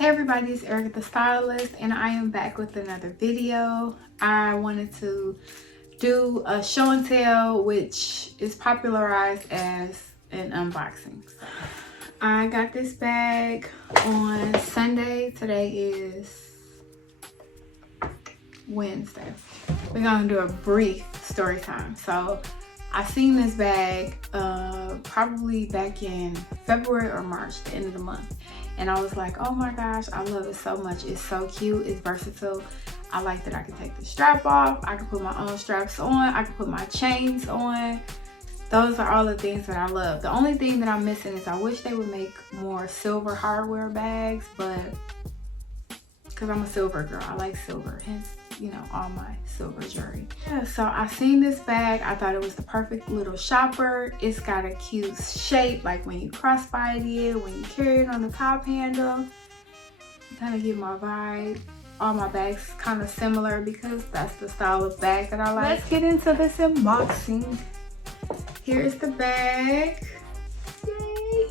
Hey everybody, it's Erica the Stylist, and I am back with another video. I wanted to do a show and tell, which is popularized as an unboxing. So, I got this bag on Sunday. Today is Wednesday. We're gonna do a brief story time. So I seen this bag probably back in February or March, the end of the month. And I was like, oh my gosh, I love it so much. It's so cute, it's versatile. I like that I can take the strap off. I can put my own straps on. I can put my chains on. Those are all the things that I love. The only thing that I'm missing is I wish they would make more silver hardware bags, but because I'm a silver girl, I like silver, hence, you know, all my silver jewelry. Yeah, so I seen this bag. I thought it was the perfect little shopper. It's got a cute shape, like when you crossbody it, when you carry it on the top handle. Kind of get my vibe. All my bags kind of similar because that's the style of bag that I like. Let's get into this unboxing. Here's the bag. Yay!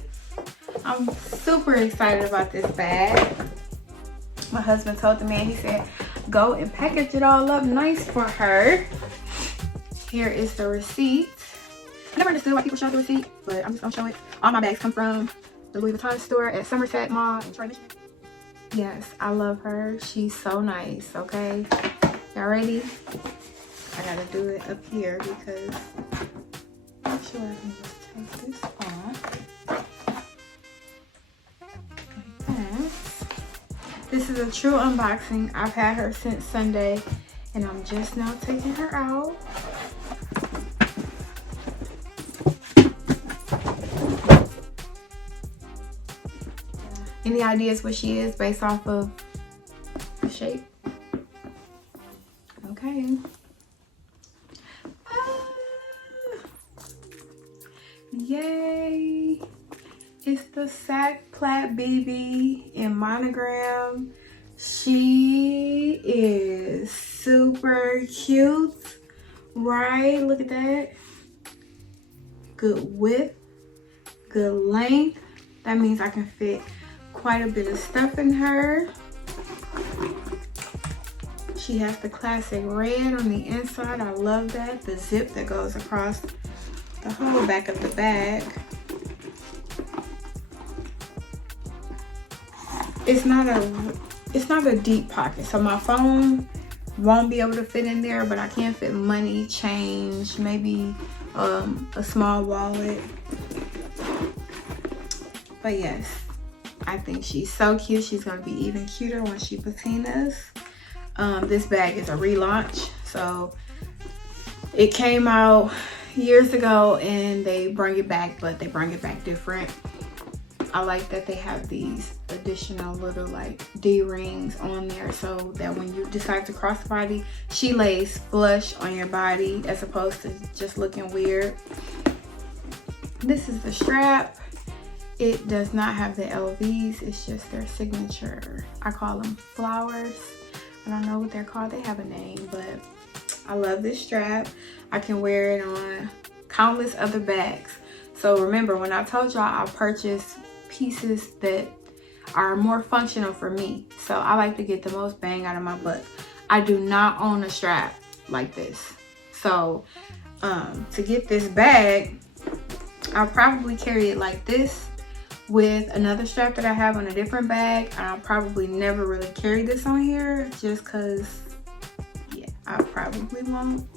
I'm super excited about this bag. My husband told the man, he said, go and package it all up nice for her. Here is the receipt. I never understood why people show the receipt, but I'm just gonna show it. All my bags come from the Louis Vuitton store at Somerset Mall in Troy, Michigan. Yes, I love her. She's so nice, okay? Y'all ready? I gotta do it up here because I'm sure I can just take this off. Like that. This is a true unboxing. I've had her since Sunday and I'm just now taking her out. Any ideas what she is based off of the shape? Okay. Yay! It's the Sac Plat BB in monogram. She is super cute, right? Look at that. Good width, good length. That means I can fit quite a bit of stuff in her. She has the classic red on the inside. I love that. The zip that goes across the whole back of the bag. It's not a deep pocket, so my phone won't be able to fit in there, but I can fit money, change, maybe a small wallet. But yes, I think she's so cute. She's gonna be even cuter when she patinas. This bag is a relaunch, so it came out years ago and they bring it back, but they bring it back different. I like that they have these additional little like D-rings on there so that when you decide to crossbody, she lays flush on your body as opposed to just looking weird. This is the strap. It does not have the LVs, it's just their signature. I call them flowers. I don't know what they're called, they have a name, but I love this strap. I can wear it on countless other bags. So remember, when I told y'all I purchased pieces that are more functional for me, so I like to get the most bang out of my butt. I do not own a strap like this, so to get this bag, I'll probably carry it like this with another strap that I have on a different bag. I'll probably never really carry this on here just because, yeah, I probably won't.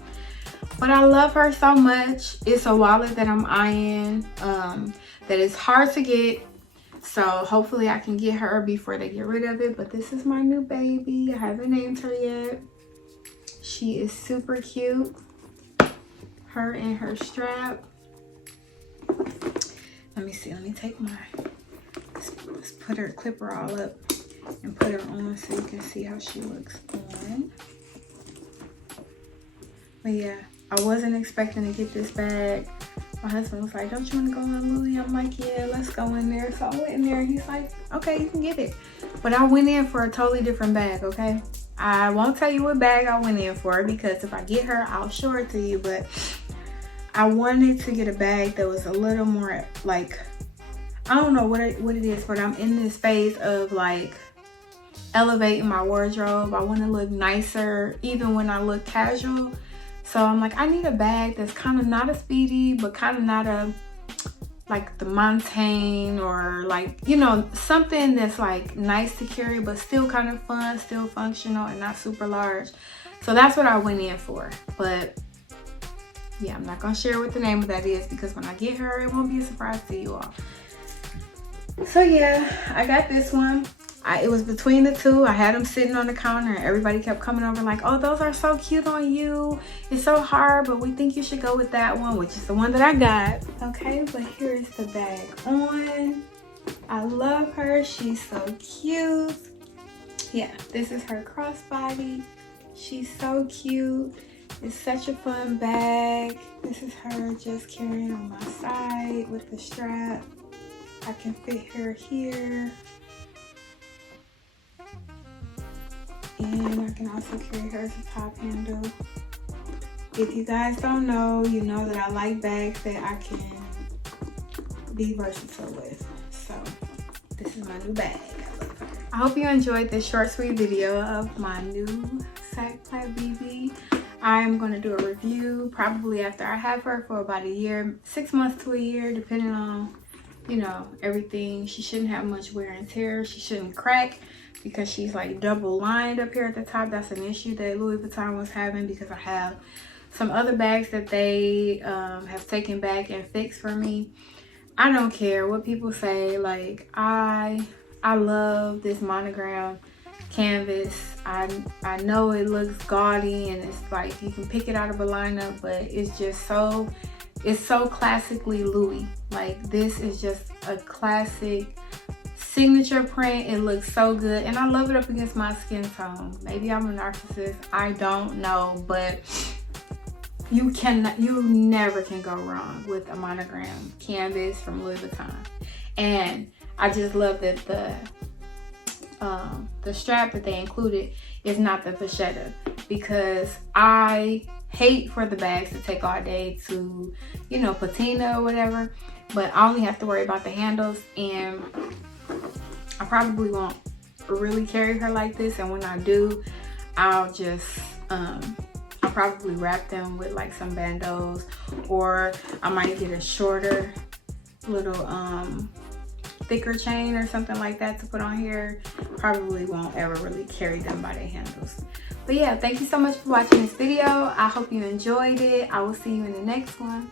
But I love her so much. It's a wallet that I'm eyeing that is hard to get. So hopefully I can get her before they get rid of it. But this is my new baby. I haven't named her yet. She is super cute. Her and her strap. Let me see. Let me take my, let's put her, clip her all up and put her on so you can see how she looks on. But yeah, I wasn't expecting to get this bag. My husband was like, don't you want to go in Louis? I'm like, yeah, let's go in there. So I went in there and he's like, okay, you can get it. But I went in for a totally different bag, okay? I won't tell you what bag I went in for because if I get her, I'll show it to you. But I wanted to get a bag that was a little more like, I don't know what it is, but I'm in this phase of like elevating my wardrobe. I want to look nicer even when I look casual. So I'm like, I need a bag that's kind of not a speedy, but kind of not a like the Montaigne, or like, you know, something that's like nice to carry but still kind of fun, still functional, and not super large. So that's what I went in for. But yeah, I'm not gonna share what the name of that is, because when I get her, it won't be a surprise to you all. So yeah, I got this one. It was between the two. I had them sitting on the counter, and everybody kept coming over like, oh, those are so cute on you. It's so hard, but we think you should go with that one, which is the one that I got. Okay, but here's the bag on. I love her. She's so cute. Yeah, this is her crossbody. She's so cute. It's such a fun bag. This is her just carrying on my side with the strap. I can fit her here. And I can also carry her as a top handle. If you guys don't know, you know that I like bags that I can be versatile with. So this is my new bag. I love her. I hope you enjoyed this short, sweet video of my new Sac Plat BB. I'm going to do a review probably after I have her for about a year, 6 months to a year, depending on, you know, everything. She shouldn't have much wear and tear. She shouldn't crack, because she's like double lined up here at the top. That's an issue that Louis Vuitton was having, because I have some other bags that they have taken back and fixed for me. I don't care what people say. Like, I love this monogram canvas. I know it looks gaudy and it's like you can pick it out of a lineup, but it's just so, it's so classically Louis. Like, this is just a classic signature print. It looks so good, and I love it up against my skin tone. Maybe I'm a narcissist, I don't know, but you never can go wrong with a monogram canvas from Louis Vuitton. And I just love that the strap that they included is not the vachetta, because I hate for the bags to take all day to, you know, patina or whatever, but I only have to worry about the handles, and I probably won't really carry her like this. And when I do, I'll just I'll probably wrap them with like some bandeaus, or I might get a shorter little thicker chain or something like that to put on here. Probably won't ever really carry them by their handles. But yeah, thank you so much for watching this video. I hope you enjoyed it. I will see you in the next one.